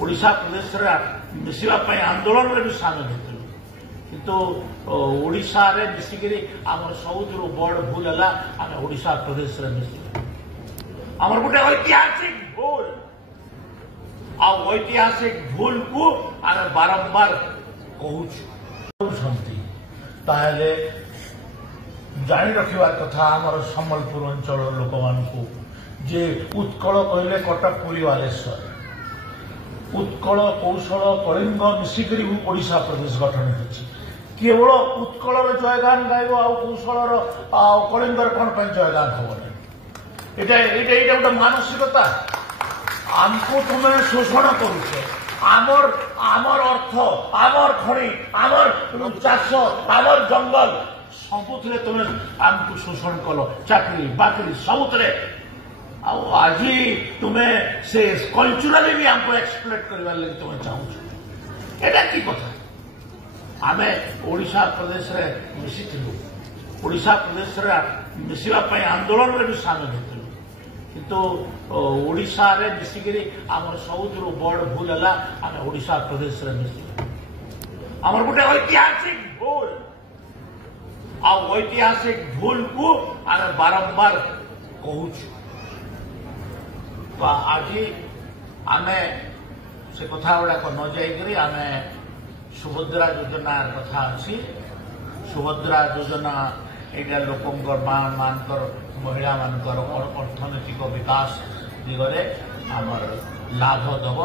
ओडिशा प्रदेश मिसापी आंदोलन में भी सामिल होते किंतु ओडिशा रे मिसिकी आम सबुठ बड़ भूल है आम ओडिशा प्रदेश मिसिक आमर गोटे ऐतिहासिक भूल ऐतिहासिक भूल को आम बारंबार कहते जानी रखा कथा आमर सम्बलपुर अंचल लोक मानू जे उत्कल कहले कटक पुरी बालेश्वर उत्कल कौशल कलिंग मिसिकी ओडिशा प्रदेश गठन होती केवल उत्कल जयगान गायब कौशल कलिंगर कौन जयगान हम गोटे मानसिकता आमको तुम शोषण करुच आमर अर्थ आमर खଣି आमर चाष आमर जंगल सबुथे तुम आमको शोषण कल चाकरी बाकरी सबुथे आज तुम्हें से कल्चराली भी हमको एक्सप्लोट करने लगे तुम्हें चाहूँ एटा की कथा आम ओडिशा प्रदेश रे मिसिलु ओडिशा प्रदेश मिसापी आंदोलन में भी सामिल होते किंतु ओडिशा रे मिसिकी आम सबुठ बड़ भूल है आम ओडिशा प्रदेश मिसिक आमर गोटे ऐतिहासिक भूल ऐतिहासिक भूल को आम बारंबार कहूँ तो आज आम से कथा गुड़ाक न जाइकरी आम सुभद्रा योजना कथा अच्छी सुभद्रा योजना यहाँ लोकंर मानकर महिला मानकर अर्थनैतिक विकास दिगरे आमर लाभ दब